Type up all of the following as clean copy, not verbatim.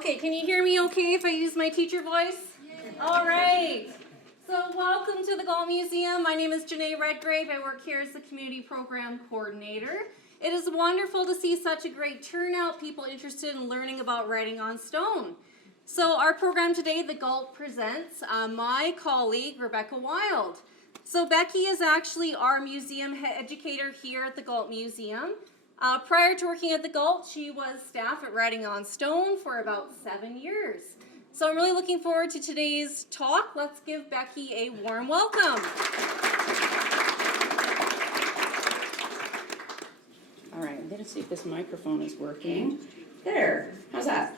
Okay, can you hear me okay if I use my teacher voice? Yeah. All right. So welcome to the Galt Museum. My name is Janae Redgrave. I work here as the Community Program Coordinator. It is wonderful to see such a great turnout, people interested in learning about writing on stone. So our program today, the Galt presents my colleague, Rebecca Wilde. So Becky is actually our museum educator here at the Galt Museum. Prior to working at the Galt, she was staff at Writing on Stone for about 7 years. So I'm really looking forward to today's talk. Let's give Becky a warm welcome. All right, I'm going to see if this microphone is working. There, how's that?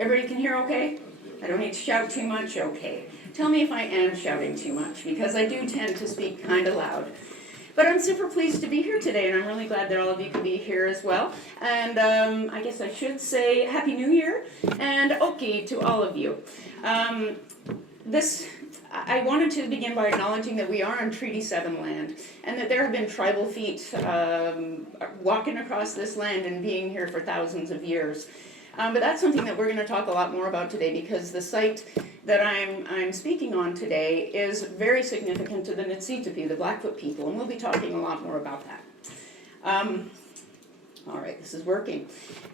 Everybody can hear okay? I don't need to shout too much, okay. Tell me if I am shouting too much, because I do tend to speak kind of loud. But I'm super pleased to be here today, and I'm really glad that all of you could be here as well. And I guess I should say Happy New Year, and okay to all of you. I wanted to begin by acknowledging that we are on Treaty 7 land, and that there have been tribal feet walking across this land and being here for thousands of years. But that's something that we're going to talk a lot more about today, because the site that I'm speaking on today is very significant to the Áísínai'pi, the Blackfoot people, and we'll be talking a lot more about that. All right, this is working.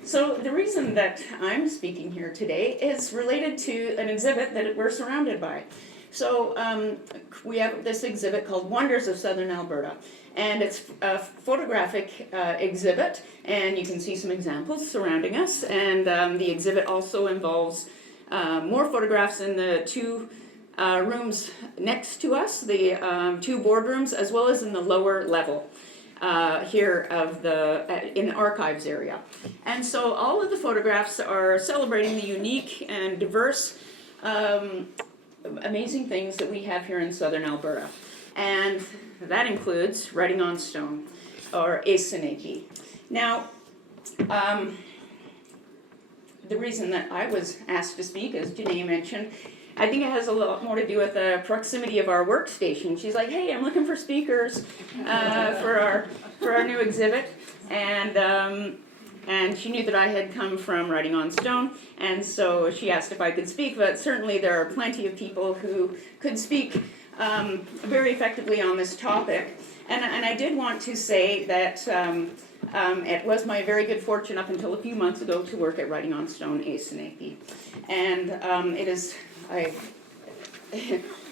So the reason that I'm speaking here today is related to an exhibit that we're surrounded by. So we have this exhibit called Wonders of Southern Alberta, and it's a photographic exhibit, and you can see some examples surrounding us, and the exhibit also involves more photographs in the two rooms next to us, the two boardrooms, as well as in the lower level here of in the archives area. And so all of the photographs are celebrating the unique and diverse amazing things that we have here in southern Alberta. And that includes writing on stone, or Áísínai'pi. Now, the reason that I was asked to speak, as Janae mentioned, I think it has a lot more to do with the proximity of our workstation. She's like, hey, I'm looking for speakers for our new exhibit. And she knew that I had come from Writing on Stone, and so she asked if I could speak, but certainly there are plenty of people who could speak very effectively on this topic. And I did want to say that it was my very good fortune up until a few months ago to work at Writing on Stone Áísínai'pi. And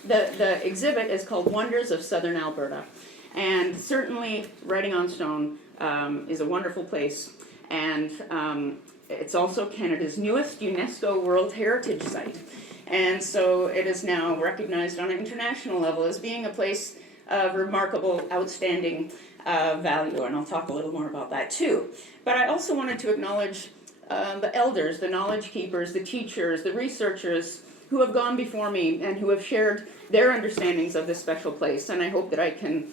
the exhibit is called Wonders of Southern Alberta. And certainly Writing on Stone is a wonderful place. And it's also Canada's newest UNESCO World Heritage Site. And so it is now recognized on an international level as being a place of remarkable, outstanding value. And I'll talk a little more about that too. But I also wanted to acknowledge the elders, the knowledge keepers, the teachers, the researchers who have gone before me and who have shared their understandings of this special place. And I hope that I can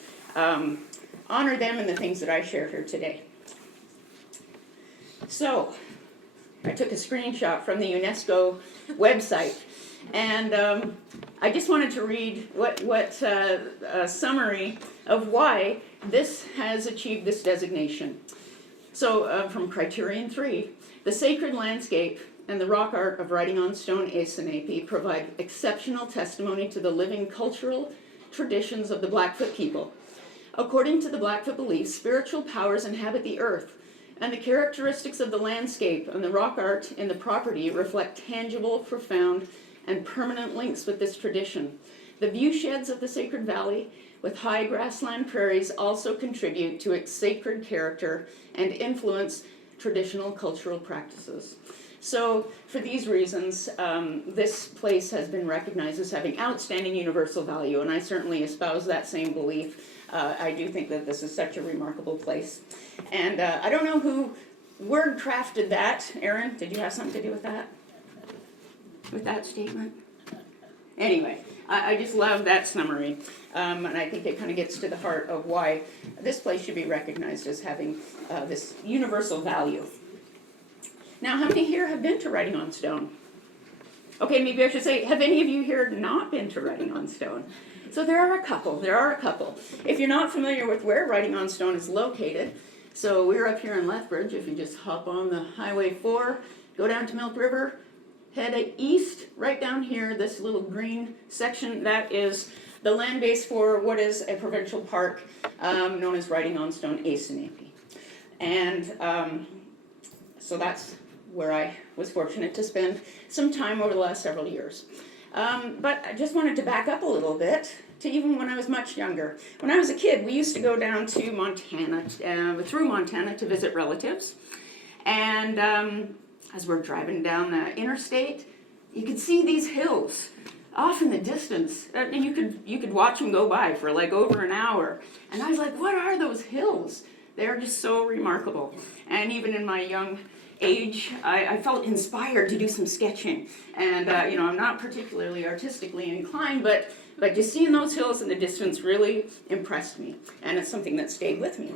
honor them in the things that I share here today. So, I took a screenshot from the UNESCO website, and I just wanted to read a summary of why this has achieved this designation. So, from Criterion 3, the sacred landscape and the rock art of Writing on Stone Áísínai'pi provide exceptional testimony to the living cultural traditions of the Blackfoot people. According to the Blackfoot beliefs, spiritual powers inhabit the earth, and the characteristics of the landscape and the rock art in the property reflect tangible, profound, and permanent links with this tradition. The viewsheds of the sacred valley with high grassland prairies also contribute to its sacred character and influence traditional cultural practices. So for these reasons, this place has been recognized as having outstanding universal value, and I certainly espouse that same belief. I do think that this is such a remarkable place. And I don't know who word crafted that. Aaron, did you have something to do with that? With that statement? Anyway, I just love that summary. And I think it kind of gets to the heart of why this place should be recognized as having this universal value. Now, how many here have been to Writing on Stone? Okay, maybe I should say, have any of you here not been to Writing on Stone? So there are a couple. If you're not familiar with where Writing on Stone is located, so we're up here in Lethbridge. If you just hop on the Highway 4, go down to Milk River, head east, right down here, this little green section, that is the land base for what is a provincial park known as Writing on Stone Áísínai'pi. And so that's where I was fortunate to spend some time over the last several years. But I just wanted to back up a little bit to even when I was much younger. When I was a kid, we used to go down to Montana, through Montana to visit relatives. And as we're driving down the interstate, you could see these hills off in the distance, and you could watch them go by for like over an hour. And I was like, what are those hills? They're just so remarkable. And even in my young age, I felt inspired to do some sketching. And I'm not particularly artistically inclined, but just seeing those hills in the distance really impressed me, and it's something that stayed with me.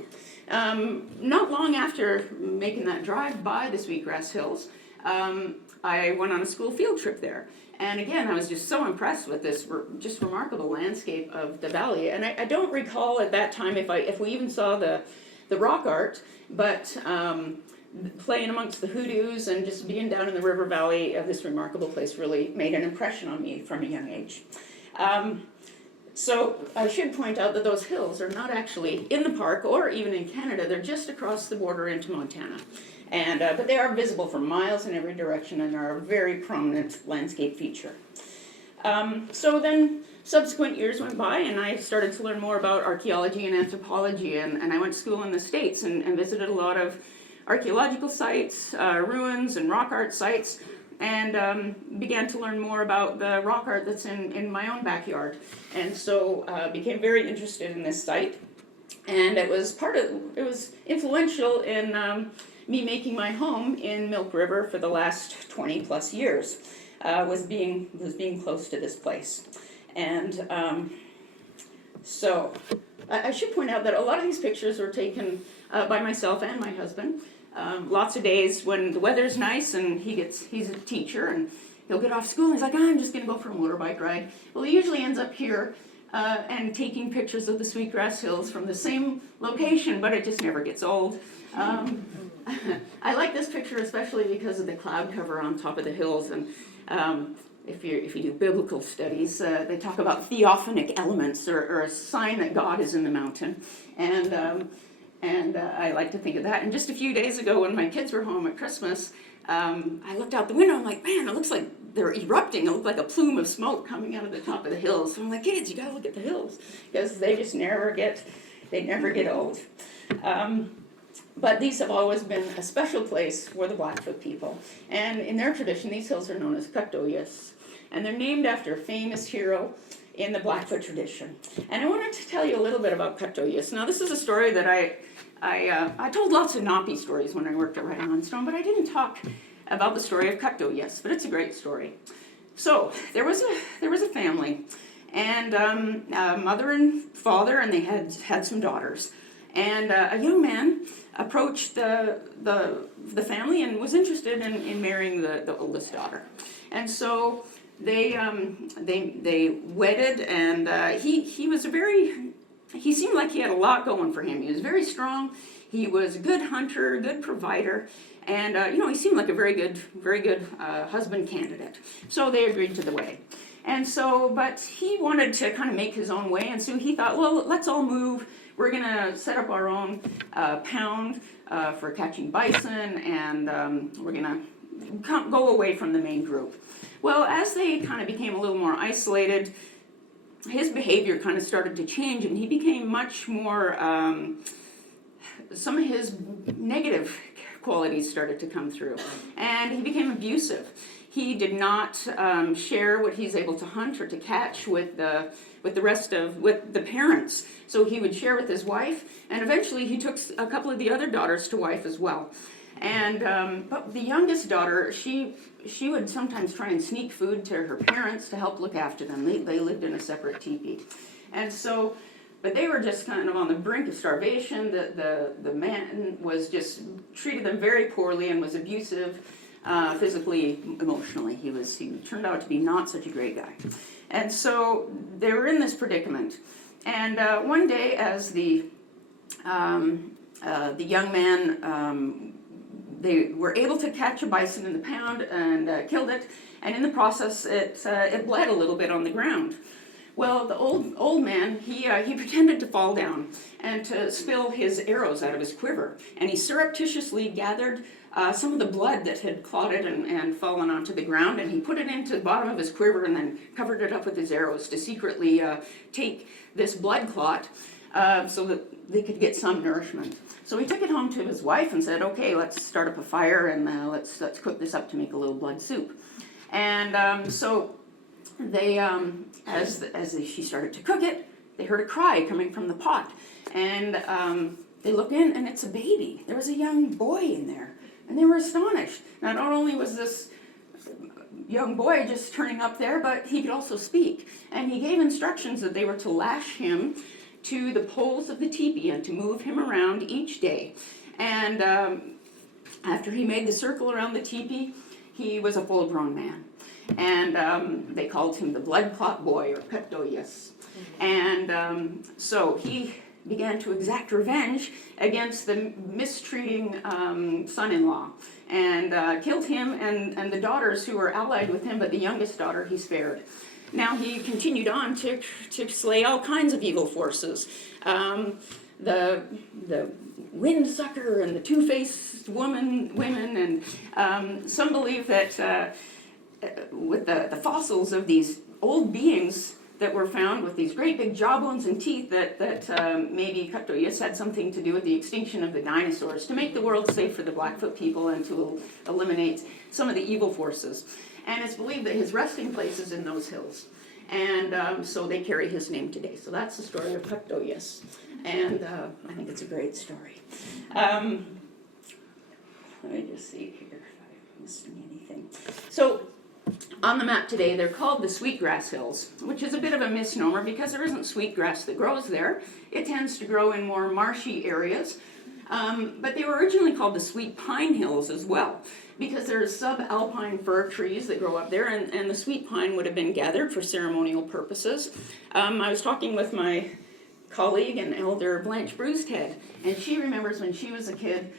Not long after making that drive by the Sweetgrass Hills, I went on a school field trip there. And again, I was just so impressed with this just remarkable landscape of the valley. And I don't recall at that time if we even saw the rock art, but playing amongst the hoodoos and just being down in the river valley of this remarkable place really made an impression on me from a young age. So I should point out that those hills are not actually in the park or even in Canada. They're just across the border into Montana. And but they are visible for miles in every direction and are a very prominent landscape feature. So then subsequent years went by and I started to learn more about archaeology and anthropology, and I went to school in the States and visited a lot of archaeological sites, ruins and rock art sites, and began to learn more about the rock art that's in my own backyard. And so became very interested in this site, and it was influential in me making my home in Milk River for the last 20 plus years, was being close to this place. And so I should point out that a lot of these pictures were taken by myself and my husband. Lots of days when the weather's nice and he's a teacher and he'll get off school and he's like, I'm just gonna go for a motorbike ride. Well, he usually ends up here and taking pictures of the Sweetgrass Hills from the same location, but it just never gets old. I like this picture especially because of the cloud cover on top of the hills, and if you do biblical studies, they talk about theophanic elements, or a sign that God is in the mountain, and I like to think of that. And just a few days ago when my kids were home at Christmas, I looked out the window, I'm like, man, it looks like they're erupting. It looked like a plume of smoke coming out of the top of the hills. So I'm like, kids, you gotta look at the hills, because they just never get old. But these have always been a special place for the Blackfoot people. And in their tradition, these hills are known as Petroglyphs. And they're named after a famous hero in the Blackfoot tradition. And I wanted to tell you a little bit about Petroglyphs. Now, this is a story that I told lots of Napi stories when I worked at Writing on Stone, but I didn't talk about the story of Petroglyphs, but it's a great story. So there was a family, and mother and father, and they had some daughters. And a young man approached the family and was interested in marrying the oldest daughter. And so they wedded, and he seemed like he had a lot going for him. He was very strong. He was a good hunter, good provider, and he seemed like a very good husband candidate. So they agreed to the wedding. And so, but he wanted to kind of make his own way, and so he thought, well, let's all move. We're gonna set up our own pound for catching bison, and we're gonna go away from the main group. Well, as they kind of became a little more isolated, his behavior kind of started to change, and he became much more, some of his negative qualities started to come through, and he became abusive. He did not share what he's able to hunt or to catch with the parents. So he would share with his wife, and eventually he took a couple of the other daughters to wife as well. And but the youngest daughter, she would sometimes try and sneak food to her parents to help look after them. They lived in a separate teepee, and so. But they were just kind of on the brink of starvation. The man was just treated them very poorly and was abusive. Physically, emotionally, he turned out to be not such a great guy, and so they were in this predicament. And one day, as the young man they were able to catch a bison in the pound and killed it, and in the process it bled a little bit on the ground. Well, the old man, he pretended to fall down and to spill his arrows out of his quiver, and he surreptitiously gathered some of the blood that had clotted and fallen onto the ground, and he put it into the bottom of his quiver and then covered it up with his arrows to secretly take this blood clot so that they could get some nourishment. So he took it home to his wife and said, okay, let's start up a fire and let's cook this up to make a little blood soup. And so they, she started to cook it, they heard a cry coming from the pot. And they look in, and it's a baby. There was a young boy in there, and they were astonished. Now, not only was this young boy just turning up there, but he could also speak. And he gave instructions that they were to lash him to the poles of the teepee and to move him around each day. And after he made the circle around the teepee, he was a full-grown man. And they called him the blood clot boy, or Petroglyphs. And so he began to exact revenge against the mistreating son-in-law, and killed him and the daughters who were allied with him, but the youngest daughter he spared. Now he continued on to slay all kinds of evil forces. The windsucker and the two-faced women, and some believe that with the fossils of these old beings that were found with these great big jawbones and teeth, that maybe Petroglyphs had something to do with the extinction of the dinosaurs, to make the world safe for the Blackfoot people and to eliminate some of the evil forces. And it's believed that his resting place is in those hills. And so they carry his name today. So that's the story of Petroglyphs. And I think it's a great story. Let me just see here if I'm missing anything. So on the map today, they're called the Sweetgrass Hills, which is a bit of a misnomer because there isn't sweetgrass that grows there. It tends to grow in more marshy areas. But they were originally called the Sweet Pine Hills as well, because there's subalpine fir trees that grow up there, and the sweet pine would have been gathered for ceremonial purposes. I was talking with my colleague and elder Blanche Bruised-Head, and she remembers when she was a kid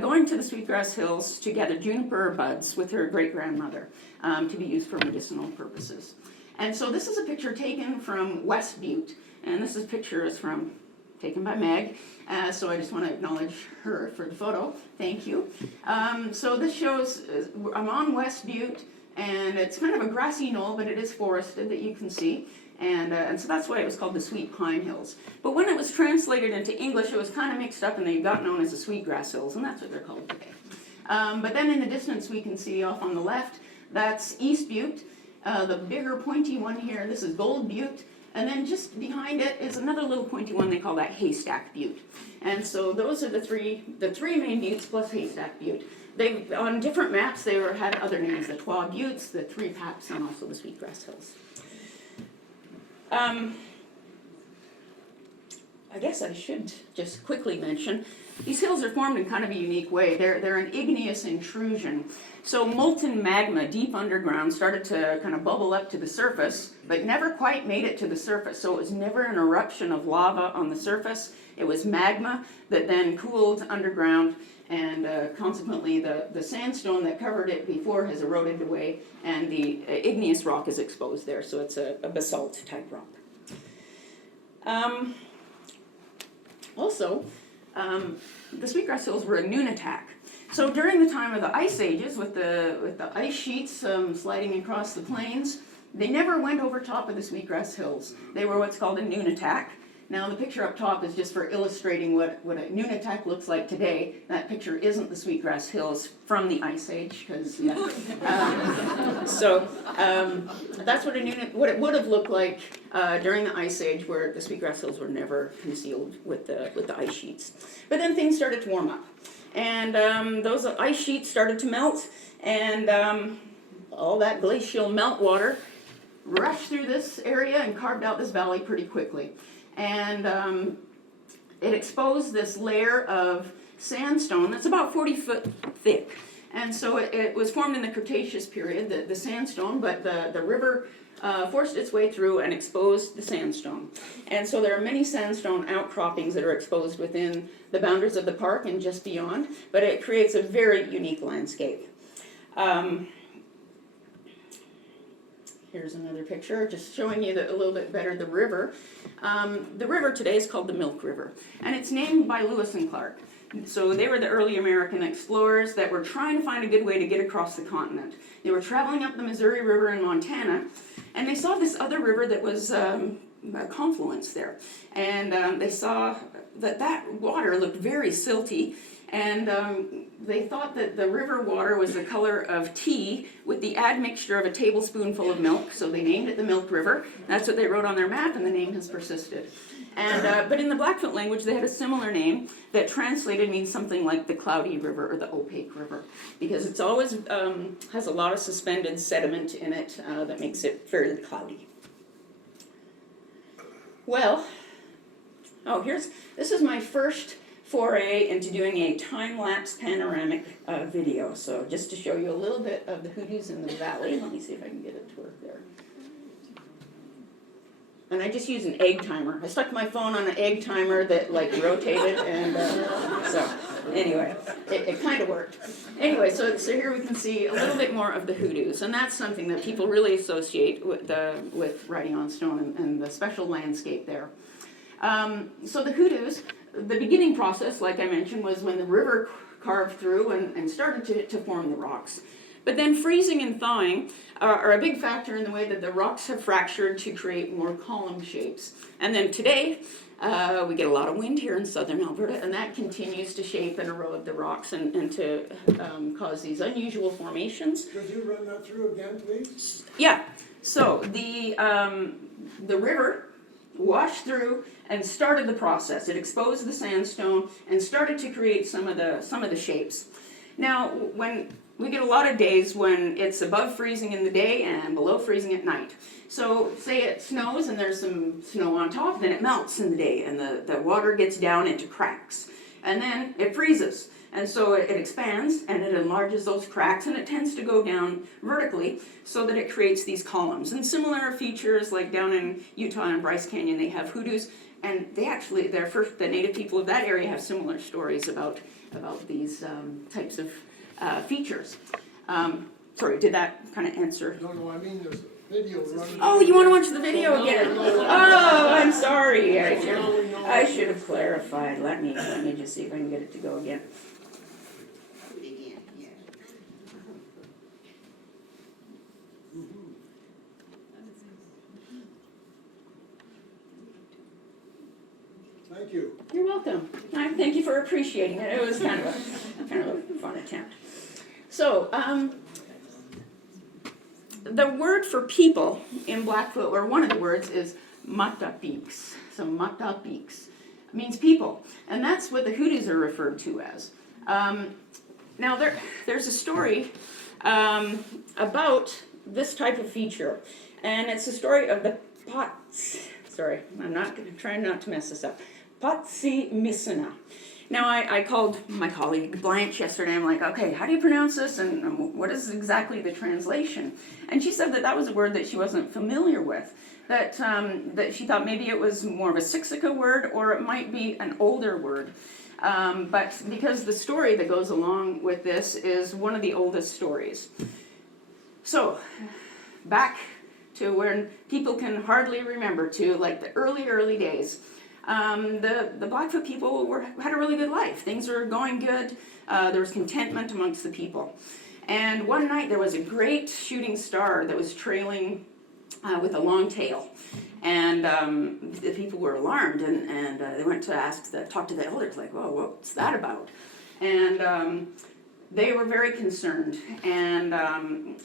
going to the Sweetgrass Hills to gather juniper buds with her great-grandmother to be used for medicinal purposes. And so this is a picture taken from West Butte, and this is picture is taken by Meg, so I just want to acknowledge her for the photo. Thank you. So this shows, I'm on West Butte, and it's kind of a grassy knoll, but it is forested that you can see. And so that's why it was called the Sweet Pine Hills. But when it was translated into English, it was kind of mixed up, and they got known as the Sweetgrass Hills, and that's what they're called today. But then in the distance, we can see off on the left, that's East Butte. The bigger pointy one here, this is Gold Butte. And then just behind it is another little pointy one, they call that Haystack Butte. And so those are the three main buttes plus Haystack Butte. They, on different maps, they had other names, the Twa Buttes, the Three Paps, and also the Sweetgrass Hills. I guess I should just quickly mention, these hills are formed in kind of a unique way. They're an igneous intrusion. So molten magma deep underground started to kind of bubble up to the surface, but never quite made it to the surface. So it was never an eruption of lava on the surface. It was magma that then cooled underground, and consequently the sandstone that covered it before has eroded away, and the igneous rock is exposed there. So it's a basalt type rock. Also, the Sweetgrass Hills were a nunatak. So during the time of the ice ages, with the ice sheets sliding across the plains, they never went over top of the Sweetgrass Hills. They were what's called a nunatak. Now the picture up top is just for illustrating what a nunatak looks like today. That picture isn't the Sweetgrass Hills from the Ice Age, because that's what it would have looked like during the Ice Age, where the Sweetgrass Hills were never concealed with the ice sheets. But then things started to warm up, and those ice sheets started to melt, and all that glacial meltwater rushed through this area and carved out this valley pretty quickly. And it exposed this layer of sandstone that's about 40 foot thick. And so it was formed in the Cretaceous period, the sandstone, but the river forced its way through and exposed the sandstone. And so there are many sandstone outcroppings that are exposed within the boundaries of the park and just beyond, but it creates a very unique landscape. Here's another picture, just showing you a little bit better the river. The river today is called the Milk River, and it's named by Lewis and Clark. So they were the early American explorers that were trying to find a good way to get across the continent. They were traveling up the Missouri River in Montana, and they saw this other river that was a confluence there. And they saw that water looked very silty, and they thought that the river water was the color of tea with the admixture of a tablespoonful of milk, so they named it the Milk River. That's what they wrote on their map, and the name has persisted. And but in the Blackfoot language, they had a similar name that translated means something like the Cloudy River or the Opaque River, because it's always has a lot of suspended sediment in it that makes it fairly cloudy. Well, this is my first foray into doing a time-lapse panoramic video. So just to show you a little bit of the hoodoos in the valley. Let me see if I can get it to work there. And I just used an egg timer. I stuck my phone on an egg timer that like rotated, and so anyway, it kind of worked. Anyway, so here we can see a little bit more of the hoodoos, and that's something that people really associate with riding on stone and the special landscape there. So the hoodoos, the beginning process, like I mentioned, was when the river carved through and started to form the rocks. But then freezing and thawing are a big factor in the way that the rocks have fractured to create more column shapes. And then today, we get a lot of wind here in southern Alberta, and that continues to shape and erode the rocks and to cause these unusual formations. Could you run that through again, please? Yeah. So the river washed through and started the process. It exposed the sandstone and started to create some of the shapes. Now, when we get a lot of days when it's above freezing in the day and below freezing at night. So say it snows and there's some snow on top, then it melts in the day and the water gets down into cracks. And then it freezes. And so it expands and it enlarges those cracks, and it tends to go down vertically so that it creates these columns. And similar features like down in Utah and Bryce Canyon, they have hoodoos, and they actually, the native people of that area have similar stories about these types of features. Sorry, did that kind of answer? No, I mean there's a video running. Oh, you want to watch the video again? Oh, I'm sorry. I should have clarified. Let me just see if I can get it to go again. Thank you. You're welcome. Thank you for appreciating it. It was kind of a fun attempt. So, the word for people in Blackfoot, or one of the words, is matapiks. So matapiks means people, and that's what the hoodoos are referred to as. Now there's a story about this type of feature, and it's the story of the Pots. Sorry, I'm trying not to mess this up. Patsi-Missina. Now, I called my colleague Blanche yesterday. I'm like, okay, how do you pronounce this, and what is exactly the translation? And she said that was a word that she wasn't familiar with, that she thought maybe it was more of a Siksika word, or it might be an older word. But because the story that goes along with this is one of the oldest stories. So, back to when people can hardly remember, to like the early days. The Blackfoot people had a really good life. Things were going good. There was contentment amongst the people. And one night there was a great shooting star that was trailing with a long tail. And the people were alarmed, and they went to talk to the elders, like, whoa, what's that about? And they were very concerned, and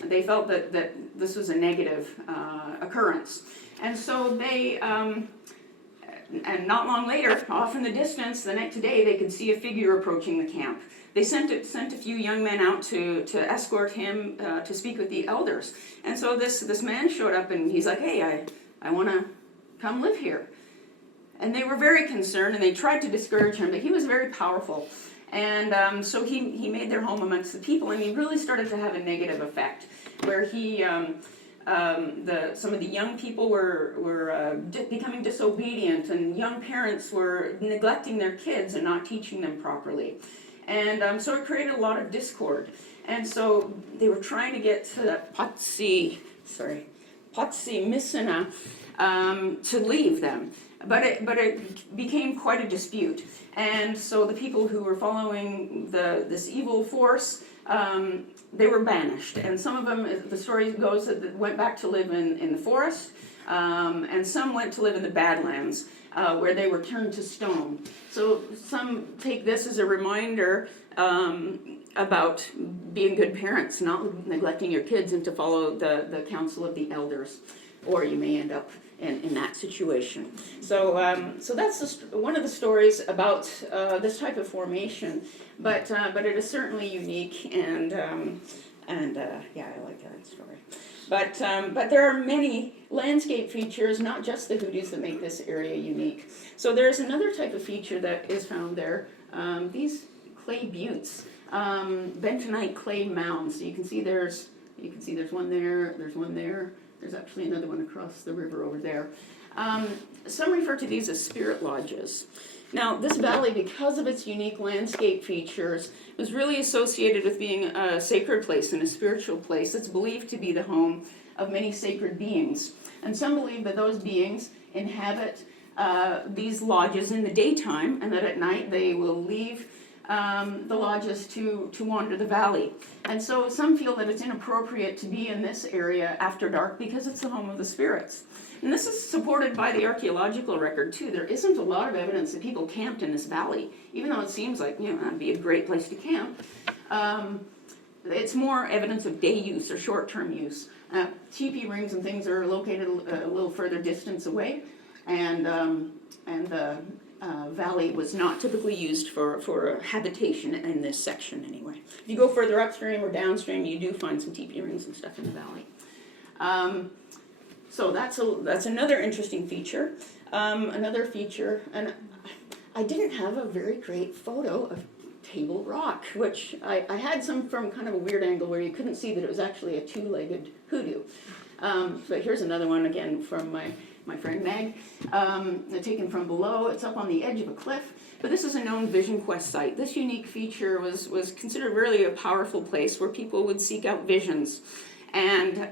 they felt that this was a negative occurrence. And so they... and not long later, off in the distance, the next day, they could see a figure approaching the camp. They sent a few young men out to escort him to speak with the elders. And so this man showed up, and he's like, hey, I want to come live here. And they were very concerned, and they tried to discourage him, but he was very powerful. And so he made their home amongst the people, and he really started to have a negative effect, where he some of the young people were becoming disobedient, and young parents were neglecting their kids and not teaching them properly. And so it created a lot of discord. And so they were trying to get to that Patsi Missina to leave them. But it became quite a dispute. And so the people who were following this evil force, they were banished. And some of them, the story goes, that went back to live in the forest, and some went to live in the Badlands, where they were turned to stone. So some take this as a reminder about being good parents, not neglecting your kids, and to follow the counsel of the elders, or you may end up in that situation. So that's one of the stories about this type of formation, but it is certainly unique, and yeah, I like that story. But there are many landscape features, not just the hoodoos, that make this area unique. So there's another type of feature that is found there. These clay buttes, bentonite clay mounds. So you can see there's one there. There's one there. There's actually another one across the river over there. Some refer to these as spirit lodges. Now, this valley, because of its unique landscape features, was really associated with being a sacred place and a spiritual place. It's believed to be the home of many sacred beings. And some believe that those beings inhabit these lodges in the daytime, and that at night they will leave the lodges to wander the valley. And so some feel that it's inappropriate to be in this area after dark because it's the home of the spirits. And this is supported by the archaeological record too. There isn't a lot of evidence that people camped in this valley, even though it seems like, that'd be a great place to camp. It's more evidence of day use or short-term use. Teepee rings and things are located a little further distance away, and the valley was not typically used for habitation in this section anyway. If you go further upstream or downstream, you do find some teepee rings and stuff in the valley. So that's another interesting feature. Another feature, and I didn't have a very great photo of Table Rock, which I had some from kind of a weird angle where you couldn't see that it was actually a two-legged hoodoo. But here's another one again from my friend Meg, taken from below. It's up on the edge of a cliff, but this is a known vision quest site. This unique feature was considered really a powerful place where people would seek out visions, and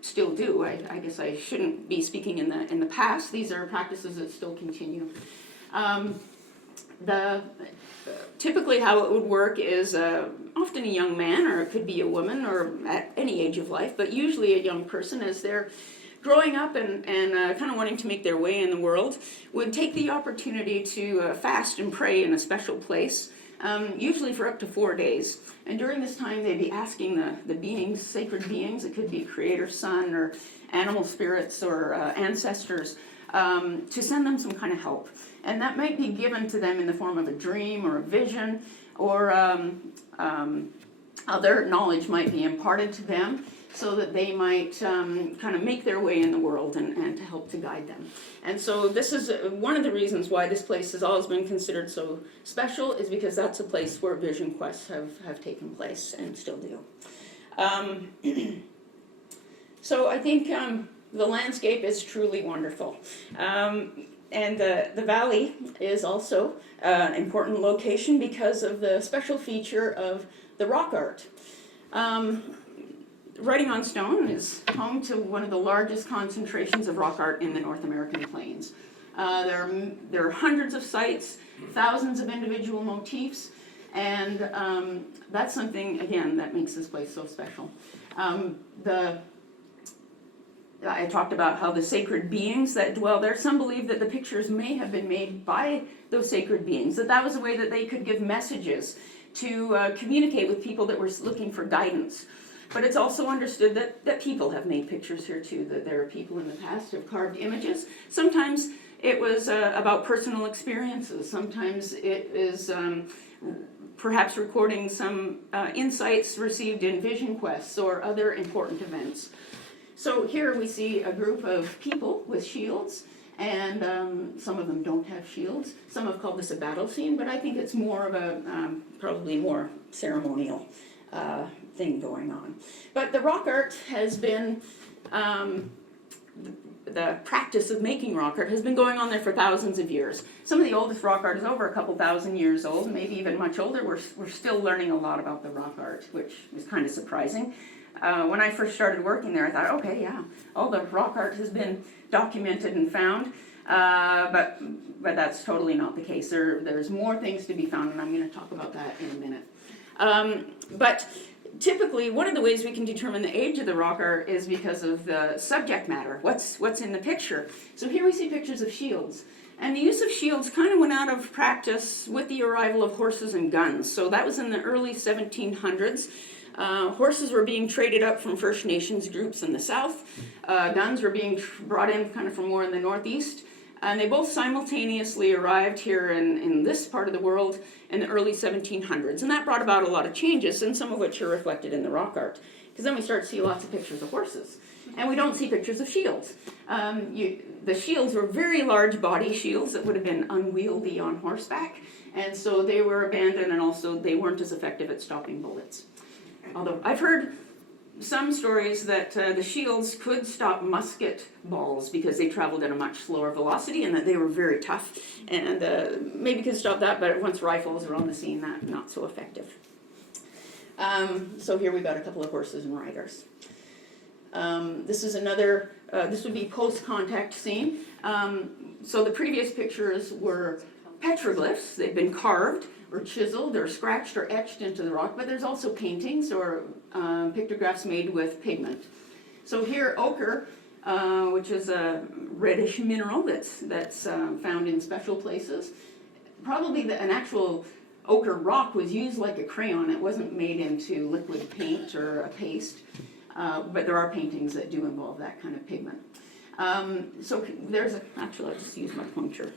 still do. I guess I shouldn't be speaking in the past. These are practices that still continue. Typically how it would work is often a young man, or it could be a woman, or at any age of life, but usually a young person, as they're growing up and kind of wanting to make their way in the world, would take the opportunity to fast and pray in a special place, usually for up to 4 days. And during this time, they'd be asking the beings, sacred beings, it could be creator, sun, or animal spirits, or ancestors, to send them some kind of help. And that might be given to them in the form of a dream or a vision, or other knowledge might be imparted to them, so that they might kind of make their way in the world and to help to guide them. And so this is one of the reasons why this place has always been considered so special, is because that's a place where vision quests have taken place and still do. So I think the landscape is truly wonderful. And the valley is also an important location because of the special feature of the rock art. Writing on Stone is home to one of the largest concentrations of rock art in the North American plains. There are hundreds of sites, thousands of individual motifs, and that's something, again, that makes this place so special. I talked about how the sacred beings that dwell there, some believe that the pictures may have been made by those sacred beings, that was a way that they could give messages to communicate with people that were looking for guidance. But it's also understood that people have made pictures here too, that there are people in the past who have carved images. Sometimes it was about personal experiences. Sometimes it is perhaps recording some insights received in vision quests or other important events. So here we see a group of people with shields, and some of them don't have shields. Some have called this a battle scene, but I think it's more of a, probably more ceremonial thing going on. But the rock art has been, the practice of making rock art has been going on there for thousands of years. Some of the oldest rock art is over a couple thousand years old, maybe even much older. We're still learning a lot about the rock art, which is kind of surprising. When I first started working there, I thought, okay, yeah, all the rock art has been documented and found, but that's totally not the case. There's more things to be found, and I'm going to talk about that in a minute. But typically, one of the ways we can determine the age of the rock art is because of the subject matter, what's in the picture. So here we see pictures of shields. And the use of shields kind of went out of practice with the arrival of horses and guns. So that was in the early 1700s. Horses were being traded up from First Nations groups in the south. Guns were being brought in kind of from more in the northeast. And they both simultaneously arrived here in this part of the world in the early 1700s. And that brought about a lot of changes, and some of which are reflected in the rock art. Because then we start to see lots of pictures of horses. And we don't see pictures of shields. The shields were very large body shields that would have been unwieldy on horseback. And so they were abandoned, and also they weren't as effective at stopping bullets. Although I've heard some stories that the shields could stop musket balls because they traveled at a much slower velocity and that they were very tough, and maybe could stop that, but once rifles were on the scene, that not so effective. So here we've got a couple of horses and riders. This is another, this would be post-contact scene. So the previous pictures were petroglyphs. They've been carved or chiseled or scratched or etched into the rock, but there's also paintings or pictographs made with pigment. So here ochre, which is a reddish mineral that's found in special places. Probably an actual ochre rock was used like a crayon. It wasn't made into liquid paint or a paste, but there are paintings that do involve that kind of pigment. So actually I'll just use my pointer.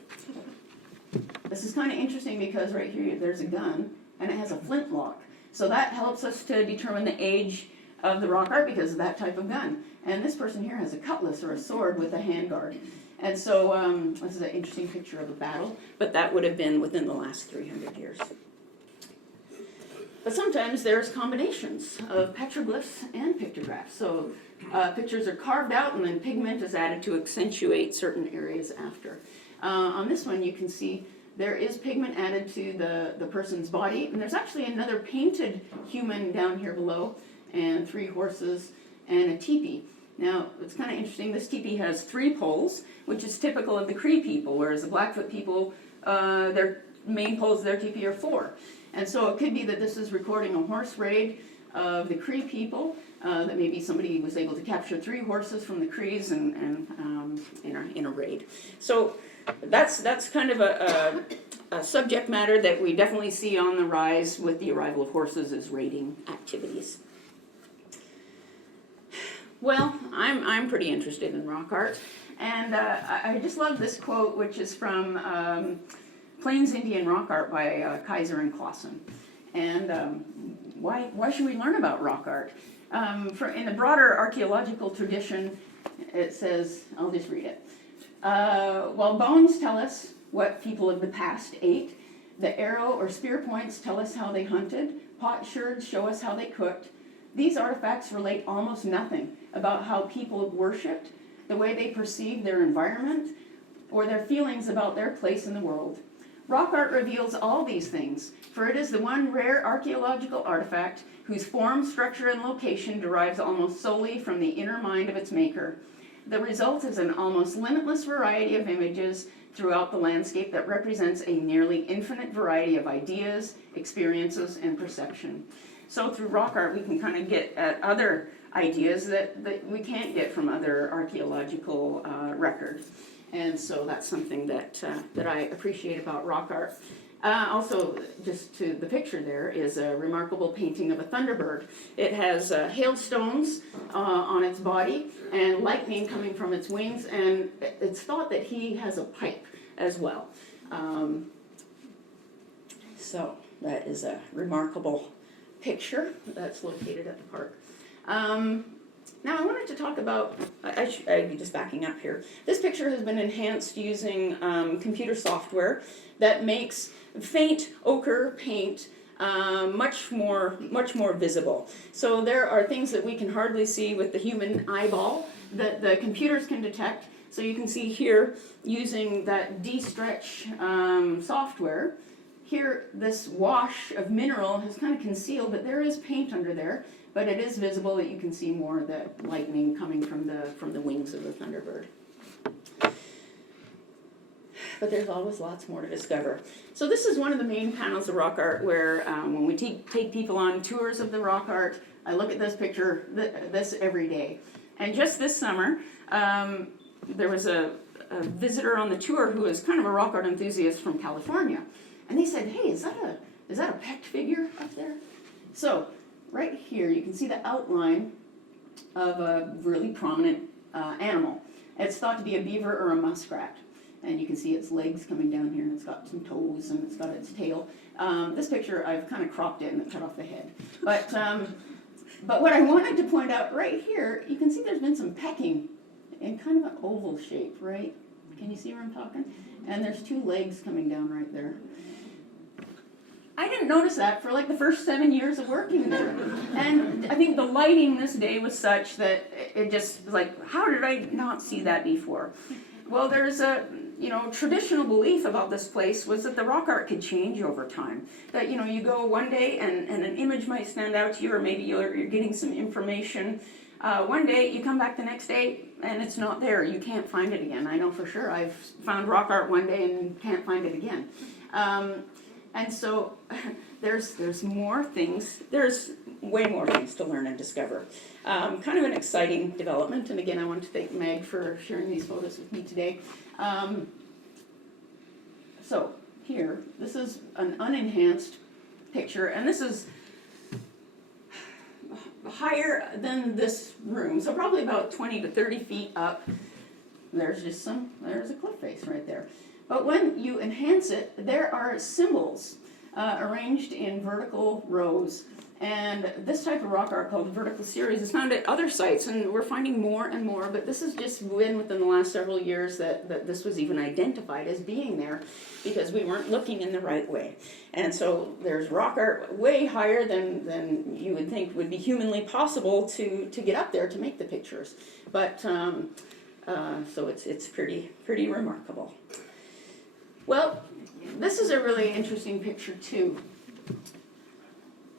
This is kind of interesting because right here there's a gun and it has a flintlock. So that helps us to determine the age of the rock art because of that type of gun. And this person here has a cutlass or a sword with a handguard. And so this is an interesting picture of a battle, but that would have been within the last 300 years. But sometimes there's combinations of petroglyphs and pictographs. So pictures are carved out and then pigment is added to accentuate certain areas after. On this one you can see there is pigment added to the person's body, and there's actually another painted human down here below, and 3 horses and a teepee. Now it's kind of interesting, this teepee has 3 poles, which is typical of the Cree people, whereas the Blackfoot people, their main poles of their teepee are 4. And so it could be that this is recording a horse raid of the Cree people, that maybe somebody was able to capture 3 horses from the Crees and in a raid. So that's kind of a subject matter that we definitely see on the rise with the arrival of horses is raiding activities. Well, I'm pretty interested in rock art, and I just love this quote, which is from Plains Indian Rock Art by Kaiser and Clausen. And why should we learn about rock art? In the broader archaeological tradition, it says, I'll just read it. While bones tell us what people of the past ate, the arrow or spear points tell us how they hunted, potsherds show us how they cooked. These artifacts relate almost nothing about how people worshipped, the way they perceived their environment, or their feelings about their place in the world. Rock art reveals all these things, for it is the one rare archaeological artifact whose form, structure, and location derives almost solely from the inner mind of its maker. The result is an almost limitless variety of images throughout the landscape that represents a nearly infinite variety of ideas, experiences, and perception. So through rock art, we can kind of get at other ideas that we can't get from other archaeological records. And so that's something that I appreciate about rock art. Also, just to the picture there is a remarkable painting of a thunderbird. It has hailstones on its body and lightning coming from its wings, and it's thought that he has a pipe as well. So that is a remarkable picture that's located at the park. Now I wanted to talk about, I'm just backing up here. This picture has been enhanced using computer software that makes faint ochre paint much more visible. So there are things that we can hardly see with the human eyeball that the computers can detect. So you can see here, using that de-stretch software, here this wash of mineral has kind of concealed that there is paint under there, but it is visible that you can see more of the lightning coming from the wings of the thunderbird. But there's always lots more to discover. So this is one of the main panels of rock art where when we take people on tours of the rock art, I look at this picture, this every day. And just this summer, there was a visitor on the tour who was kind of a rock art enthusiast from California. And they said, hey, is that a pecked figure up there? So right here, you can see the outline of a really prominent animal. It's thought to be a beaver or a muskrat. And you can see its legs coming down here, and it's got some toes, and it's got its tail. This picture, I've kind of cropped it and cut off the head. But what I wanted to point out right here, you can see there's been some pecking in kind of an oval shape, right? Can you see where I'm talking? And there's two legs coming down right there. I didn't notice that for like the first 7 years of working there. And I think the lighting this day was such that it just was like, how did I not see that before? Well, there's a, traditional belief about this place was that the rock art could change over time. That, you go one day and an image might stand out to you, or maybe you're getting some information. One day, you come back the next day, and it's not there. You can't find it again. I know for sure. I've found rock art one day and can't find it again. And so there's more things. There's way more things to learn and discover. Kind of an exciting development. And again, I want to thank Meg for sharing these photos with me today. So here, this is an unenhanced picture, and this is higher than this room, so probably about 20 to 30 feet up. There's a cliff face right there. But when you enhance it, there are symbols arranged in vertical rows. And this type of rock art called vertical series is found at other sites, and we're finding more and more, but this has just been within the last several years that this was even identified as being there because we weren't looking in the right way. And so there's rock art way higher than you would think would be humanly possible to get up there to make the pictures. But so it's pretty remarkable. Well, this is a really interesting picture too.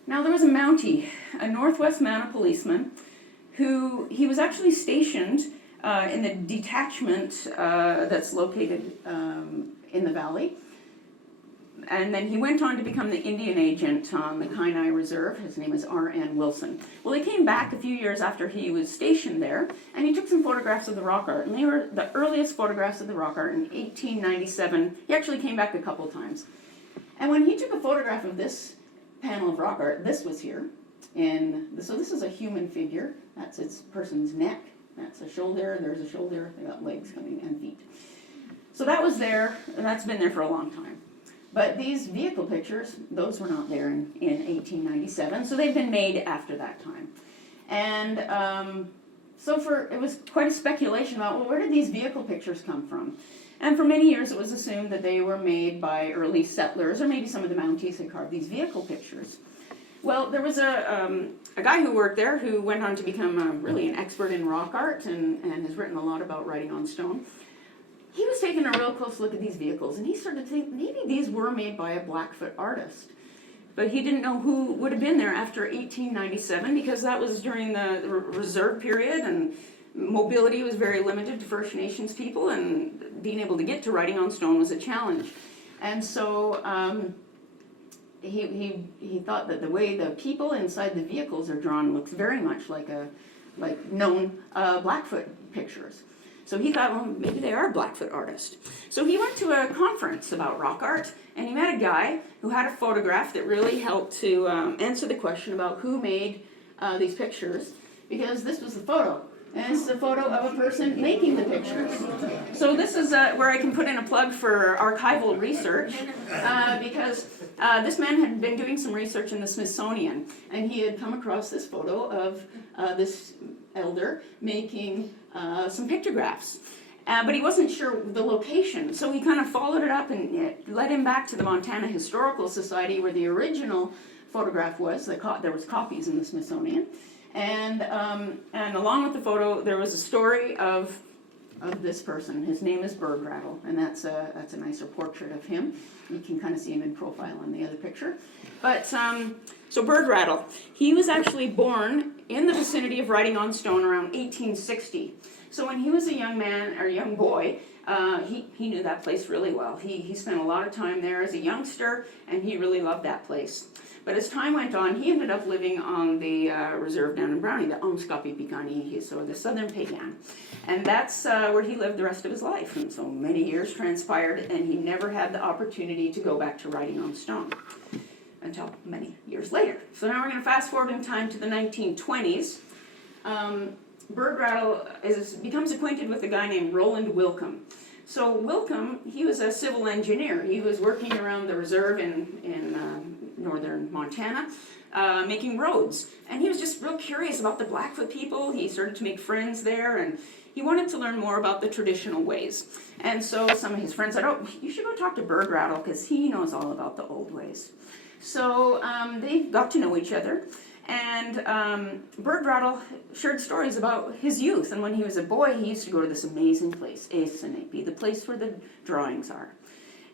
Now there was a Mountie, a Northwest Mounted policeman, he was actually stationed in the detachment that's located in the valley. And then he went on to become the Indian agent on the Kainai Reserve. His name is R.N. Wilson. Well, he came back a few years after he was stationed there, and he took some photographs of the rock art. And they were the earliest photographs of the rock art in 1897. He actually came back a couple times. And when he took a photograph of this panel of rock art, this was here. So this is a human figure. That's its person's neck. That's a shoulder. There's a shoulder. They got legs coming and feet. So that was there, and that's been there for a long time. But these vehicle pictures, those were not there in 1897, so they've been made after that time. And it was quite a speculation about, well, where did these vehicle pictures come from? And for many years it was assumed that they were made by early settlers, or maybe some of the Mounties had carved these vehicle pictures. Well, there was a guy who worked there who went on to become really an expert in rock art and has written a lot about writing on stone. He was taking a real close look at these vehicles, and he started to think maybe these were made by a Blackfoot artist. But he didn't know who would have been there after 1897, because that was during the reserve period, and mobility was very limited to First Nations people, and being able to get to writing on stone was a challenge. And so he thought that the way the people inside the vehicles are drawn looks very much like known Blackfoot pictures. So he thought, well, maybe they are Blackfoot artists. So he went to a conference about rock art, and he met a guy who had a photograph that really helped to answer the question about who made these pictures, because this was the photo. And this is a photo of a person making the pictures. So this is where I can put in a plug for archival research, because this man had been doing some research in the Smithsonian, and he had come across this photo of this elder making some pictographs. But he wasn't sure the location, so he kind of followed it up and it led him back to the Montana Historical Society where the original photograph was. There was copies in the Smithsonian. And along with the photo, there was a story of this person. His name is Bird Rattle, and that's a nicer portrait of him. You can kind of see him in profile in the other picture. But, so Bird Rattle, he was actually born in the vicinity of Writing on Stone around 1860. So when he was a young man, or young boy, he knew that place really well. He spent a lot of time there as a youngster, and he really loved that place. But as time went on, he ended up living on the reserve down in Brownie, the Untitled, so the Southern Paygan. And that's where he lived the rest of his life. And so many years transpired, and he never had the opportunity to go back to Writing on Stone until many years later. So now we're going to fast forward in time to the 1920s. Bird Rattle becomes acquainted with a guy named Roland Wilcombe. So Wilcombe, he was a civil engineer. He was working around the reserve in northern Montana, making roads. And he was just real curious about the Blackfoot people. He started to make friends there, and he wanted to learn more about the traditional ways. And so some of his friends said, oh, you should go talk to Bird Rattle because he knows all about the old ways. So they got to know each other. And Bird Rattle shared stories about his youth, and when he was a boy, he used to go to this amazing place, Áísínai'pi, the place where the drawings are.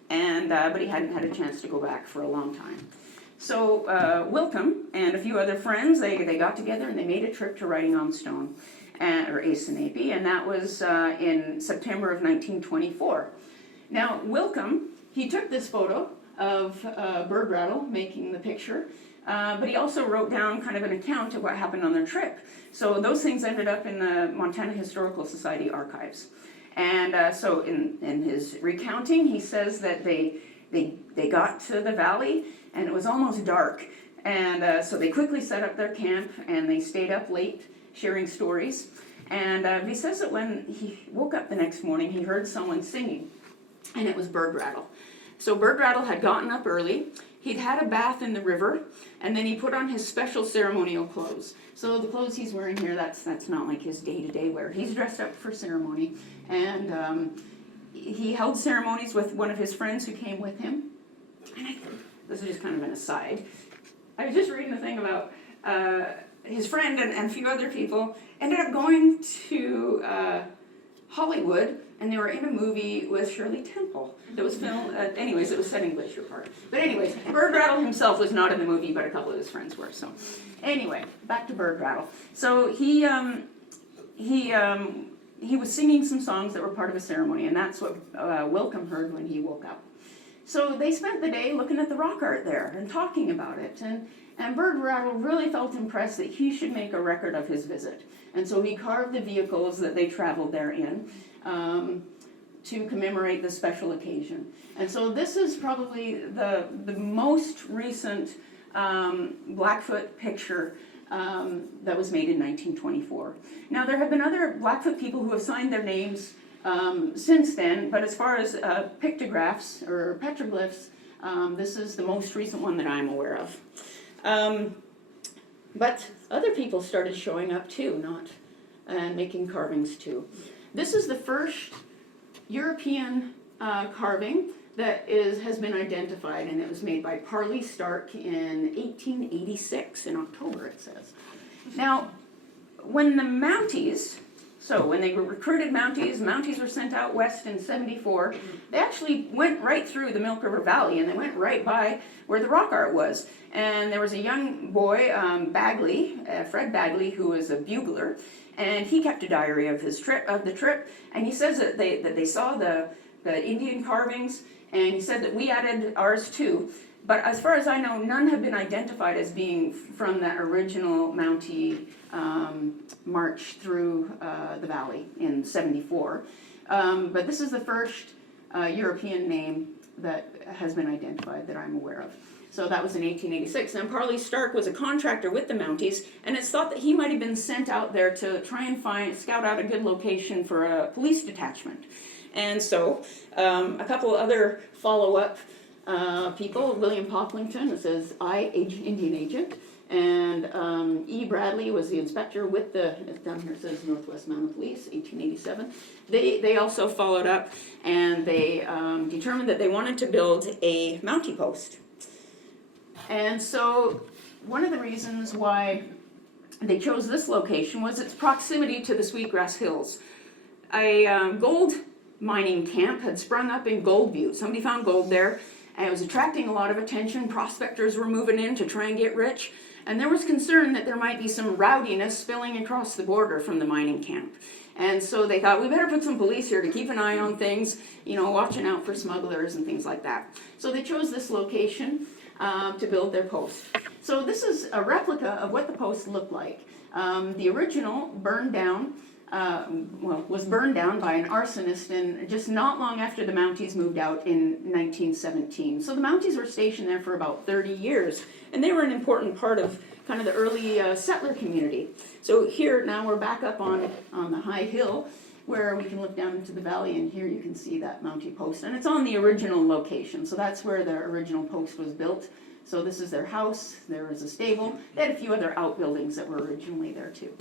And but he hadn't had a chance to go back for a long time. So Wilcombe and a few other friends, they got together and they made a trip to Writing on Stone, or Áísínai'pi, and that was in September of 1924. Now Wilcombe, he took this photo of Bird Rattle making the picture. But he also wrote down kind of an account of what happened on their trip. So those things ended up in the Montana Historical Society archives. And so in his recounting, he says that they got to the valley and it was almost dark. And so they quickly set up their camp and they stayed up late sharing stories. And he says that when he woke up the next morning, he heard someone singing, and it was Bird Rattle. So Bird Rattle had gotten up early. He'd had a bath in the river, and then he put on his special ceremonial clothes. So the clothes he's wearing here, that's not like his day-to-day wear. He's dressed up for ceremony, and he held ceremonies with one of his friends who came with him. And this is just kind of an aside. I was just reading the thing about his friend and a few other people ended up going to Hollywood, and they were in a movie with Shirley Temple that was filmed, anyways, it was set in Glacier Park. But anyways, Bird Rattle himself was not in the movie, but a couple of his friends were. So anyway, back to Bird Rattle. So he was singing some songs that were part of a ceremony, and that's what Wilcombe heard when he woke up. So they spent the day looking at the rock art there and talking about it, and Bird Rattle really felt impressed that he should make a record of his visit. And so he carved the vehicles that they traveled there in to commemorate the special occasion. And so this is probably the most recent Blackfoot picture that was made in 1924. Now there have been other Blackfoot people who have signed their names since then, but as far as pictographs or petroglyphs, this is the most recent one that I'm aware of. But other people started showing up too, and making carvings too. This is the first European carving that has been identified, and it was made by Parley Stark in 1886, in October it says. Now, when the Mounties, so when they recruited Mounties were sent out west in 74, they actually went right through the Milk River Valley, and they went right by where the rock art was. And there was a young boy, Bagley, Fred Bagley, who was a bugler, and he kept a diary of the trip, and he says that they saw the Indian carvings, and he said that we added ours too. But as far as I know, none have been identified as being from that original Mountie march through the valley in 74. But this is the first European name that has been identified that I'm aware of. So that was in 1886. And Parley Stark was a contractor with the Mounties, and it's thought that he might have been sent out there to try and scout out a good location for a police detachment. And so a couple other follow-up people, William Poplington, it says, Indian agent, And E. Bradley was the inspector with the, down here it says Northwest Mounted Police, 1887. They also followed up, and they determined that they wanted to build a Mountie post. And so one of the reasons why they chose this location was its proximity to the Sweetgrass Hills. A gold mining camp had sprung up in Gold Butte. Somebody found gold there, and it was attracting a lot of attention. Prospectors were moving in to try and get rich, and there was concern that there might be some rowdiness spilling across the border from the mining camp. And so they thought, we better put some police here to keep an eye on things, you know, watching out for smugglers and things like that. So they chose this location to build their post. So this is a replica of what the post looked like. The original burned down, was burned down by an arsonist and just not long after the Mounties moved out in 1917. So the Mounties were stationed there for about 30 years, and they were an important part of kind of the early settler community. So here now we're back up on the high hill where we can look down into the valley, and here you can see that Mountie post, and it's on the original location. So that's where the original post was built. So this is their house, there is a stable. They had a few other outbuildings that were originally there too.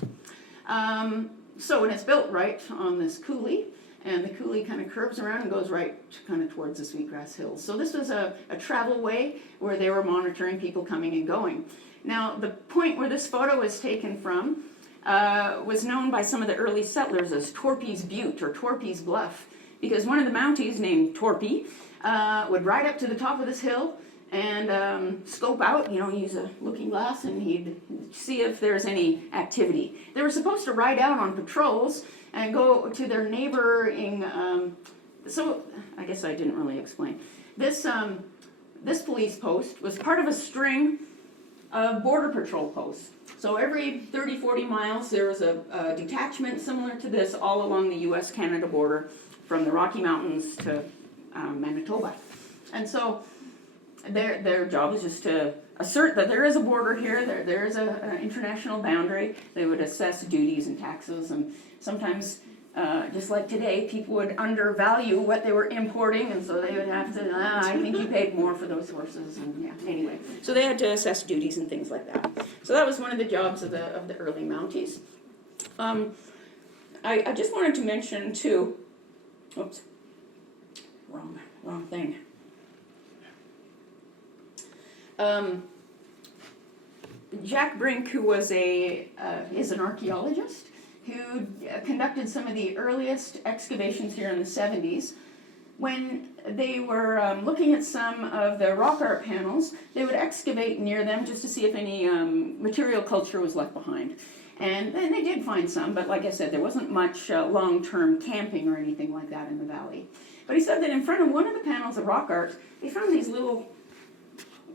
So when it's built right on this coulee, and the coulee kind of curves around and goes right kind of towards the Sweetgrass Hills. So this was a travel way where they were monitoring people coming and going. Now the point where this photo was taken from was known by some of the early settlers as Torpy's Butte or Torpy's Bluff, because one of the Mounties named Torpy would ride up to the top of this hill and scope out, you know, use a looking glass, and he'd see if there's any activity. They were supposed to ride out on patrols and go to their neighboring, so I guess I didn't really explain. This police post was part of a string of border patrol posts. So every 30, 40 miles there was a detachment similar to this all along the US-Canada border from the Rocky Mountains to Manitoba. And so their job is just to assert that there is a border here, there is an international boundary. They would assess duties and taxes, and sometimes, just like today, people would undervalue what they were importing, and so they would have to, I think you paid more for those horses, and yeah, anyway. So they had to assess duties and things like that. So that was one of the jobs of the early Mounties. I just wanted to mention too, oops, wrong thing. Jack Brink, who was is an archaeologist who conducted some of the earliest excavations here in the 70s. When they were looking at some of the rock art panels, they would excavate near them just to see if any material culture was left behind. And they did find some, but like I said, there wasn't much long-term camping or anything like that in the valley. But he said that in front of one of the panels of rock art, they found these little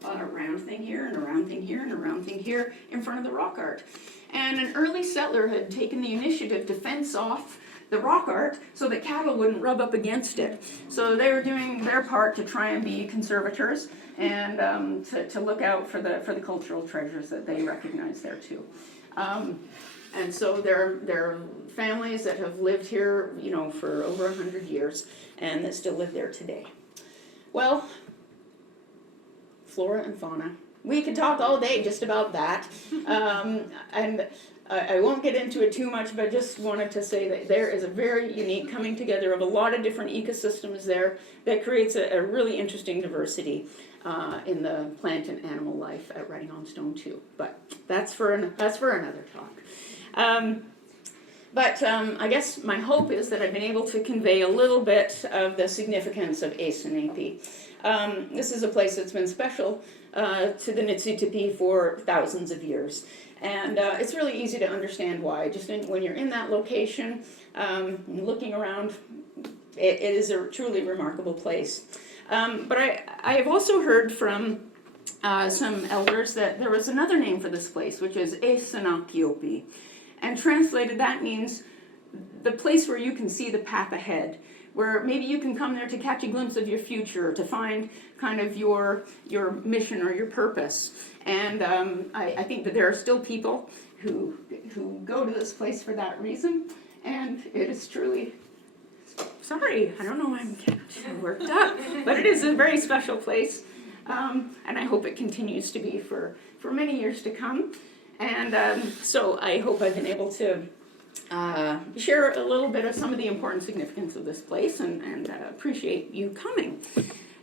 a round thing here, and a round thing here, and a round thing here in front of the rock art. And an early settler had taken the initiative to fence off the rock art so that cattle wouldn't rub up against it. So they were doing their part to try and be conservators and to look out for the cultural treasures that they recognized there too. And so there are families that have lived here, you know, for over 100 years, and that still live there today. Well, Flora and Fauna. We could talk all day just about that. And I won't get into it too much, but just wanted to say that there is a very unique coming together of a lot of different ecosystems there that creates a really interesting diversity in the plant and animal life at Writing on Stone too. But that's for another talk. But I guess my hope is that I've been able to convey a little bit of the significance of Áísínai'pi. This is a place that's been special to the Niitsitapi for thousands of years. And it's really easy to understand why. Just when you're in that location, looking around, it is a truly remarkable place. But I have also heard from some elders that there was another name for this place, which is Áísínai'pi. And translated, that means the place where you can see the path ahead, where maybe you can come there to catch a glimpse of your future, to find kind of your mission or your purpose. And I think that there are still people who go to this place for that reason, and it is truly, sorry, I don't know why I'm getting worked up, but it is a very special place, and I hope it continues to be for for many years to come. And so I hope I've been able to share a little bit of some of the important significance of this place and appreciate you coming.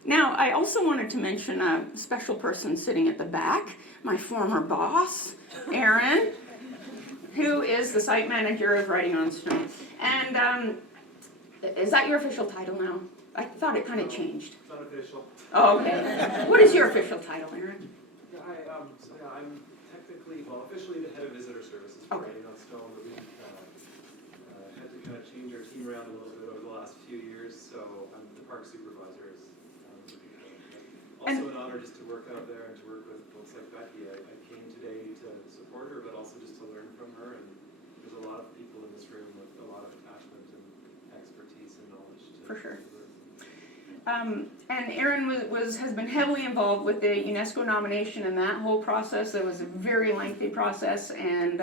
Now, I also wanted to mention a special person sitting at the back, my former boss, Erin, who is the site manager of Writing on Stone. And is that your official title now? I thought it kind of changed. It's unofficial. Oh, okay. What is your official title, Erin? I'm technically, well, officially the head of visitor services for Okay. Writing on Stone, but we've had to kind of change our team around a little bit over the last few years, so I'm the park supervisor. Also an honor just to work out there and to work with folks like Becky. I came today to support her, but also just to learn from her, and there's a lot of people in this room with a lot of attachment and expertise and knowledge to For sure. to learn. And Erin has been heavily involved with the UNESCO nomination and that whole process. It was a very lengthy process, and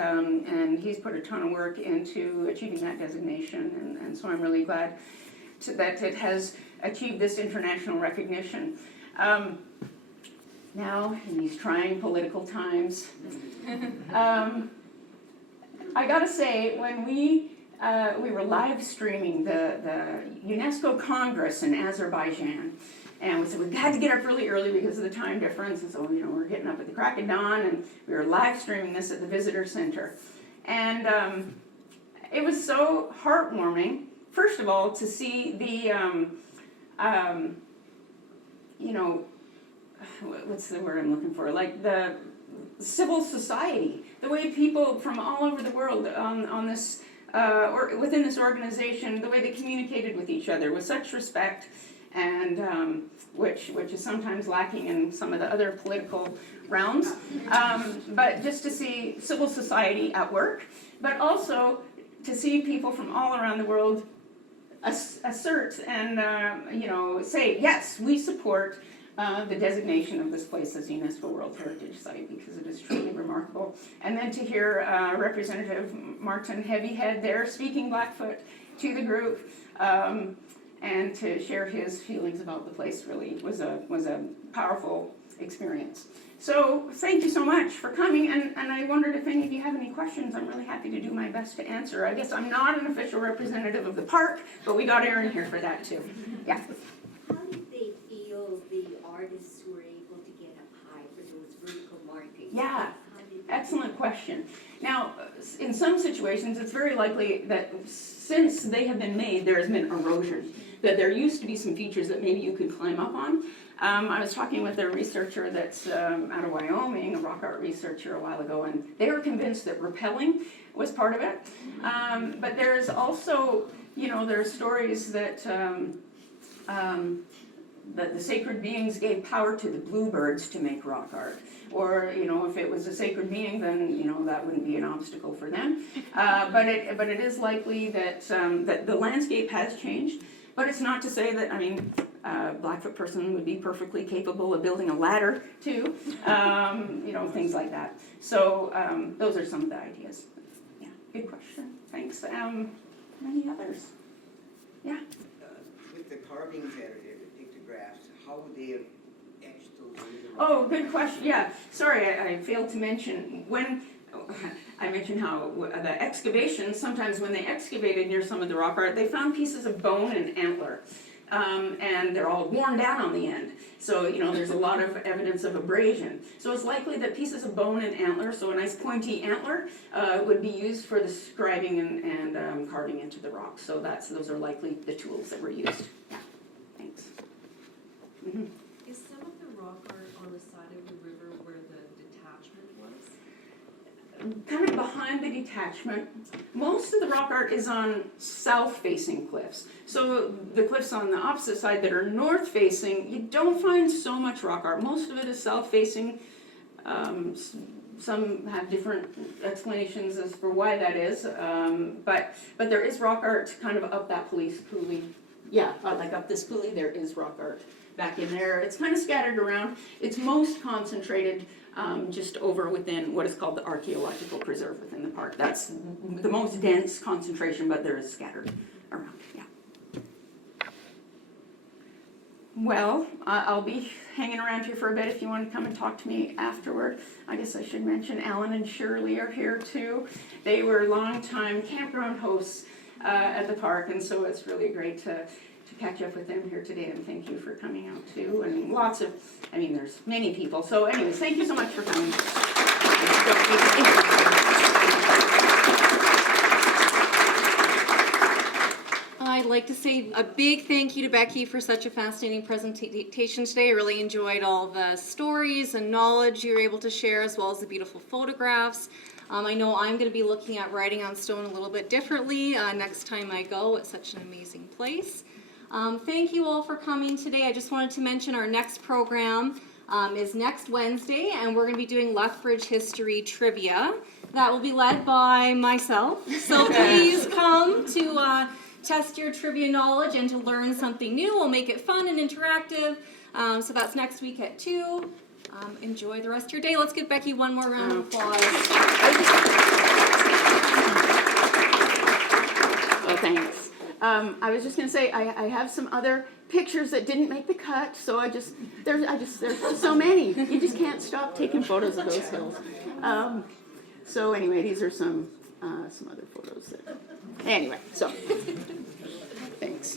he's put a ton of work into achieving that designation, and so I'm really glad that it has achieved this international recognition. Now, in these trying political times, I gotta say, when we were live streaming the UNESCO Congress in Azerbaijan, and we said we had to get up really early because of the time difference, and so we're getting up at the crack of dawn, and we were live streaming this at the visitor center, and it was so heartwarming. First of all, to see the what's the word I'm looking for? Like the civil society, the way people from all over the world on this or within this organization, the way they communicated with each other with such respect, and which is sometimes lacking in some of the other political realms. But just to see civil society at work, but also to see people from all around the world assert and say, yes, we support the designation of this place as UNESCO World Heritage Site, because it is truly remarkable. And then to hear Representative Martin Heavyhead there speaking Blackfoot to the group, and to share his feelings about the place really was a powerful experience. So thank you so much for coming, and I wondered if any of you have any questions. I'm really happy to do my best to answer. I guess I'm not an official representative of the park, but we got Erin here for that too. Yeah. How did they feel the artists were able to get up high for those vertical markings? Yeah, excellent question. Now, in some situations, it's very likely that since they have been made, there has been erosion. That there used to be some features that maybe you could climb up on. I was talking with a researcher that's out of Wyoming, a rock art researcher a while ago, and they were convinced that rappelling was part of it. But there's also, there are stories that that the sacred beings gave power to the bluebirds to make rock art. Or, if it was a sacred being, then, that wouldn't be an obstacle for them. But it is likely that, that the landscape has changed. But it's not to say that, a Blackfoot person would be perfectly capable of building a ladder too, things like that. So those are some of the ideas. Yeah, good question. Thanks. Any others? Yeah. With the carvings that are there, the pictographs, how would they have etched those into the rock? Oh, good question. Yeah, sorry, I failed to mention when I mentioned how the excavations, sometimes when they excavated near some of the rock art, they found pieces of bone and antler. And they're all worn down on the end. So, there's a lot of evidence of abrasion. So it's likely that pieces of bone and antler, so a nice pointy antler, would be used for the scribing and carving into the rock. So those are likely the tools that were used. Yeah, thanks. Mm-hmm. Is some of the rock art on the side of the river where the detachment was? Kind of behind the detachment. Most of the rock art is on south-facing cliffs. So the cliffs on the opposite side that are north-facing, you don't find so much rock art. Most of it is south-facing. Some have different explanations as for why that is, but there is rock art kind of up that police coulee. Yeah, like up this coulee, there is rock art back in there. It's kind of scattered around. It's most concentrated just over within what is called the archaeological preserve within the park. That's the most dense concentration, but there is scattered around. Yeah. Well, I'll be hanging around here for a bit if you want to come and talk to me afterward. I guess I should mention Alan and Shirley are here too. They were longtime campground hosts at the park, and so it's really great to catch up with them here today, and thank you for coming out too. And there's many people. So anyways, thank you so much for coming. I'd like to say a big thank you to Becky for such a fascinating presentation today. I really enjoyed all the stories and knowledge you were able to share, as well as the beautiful photographs. I know I'm going to be looking at writing on stone a little bit differently next time I go. It's such an amazing place. Thank you all for coming today. I just wanted to mention our next program is next Wednesday, and we're going to be doing Lethbridge History Trivia. That will be led by myself. So please come to test your trivia knowledge and to learn something new. We'll make it fun and interactive. So that's next week at 2. Enjoy the rest of your day. Let's give Becky one more round of applause. Oh, thanks. I was just going to say I have some other pictures that didn't make the cut, so there's so many. You just can't stop taking photos of those hills. So anyway, these are some other photos that. Anyway, so thanks.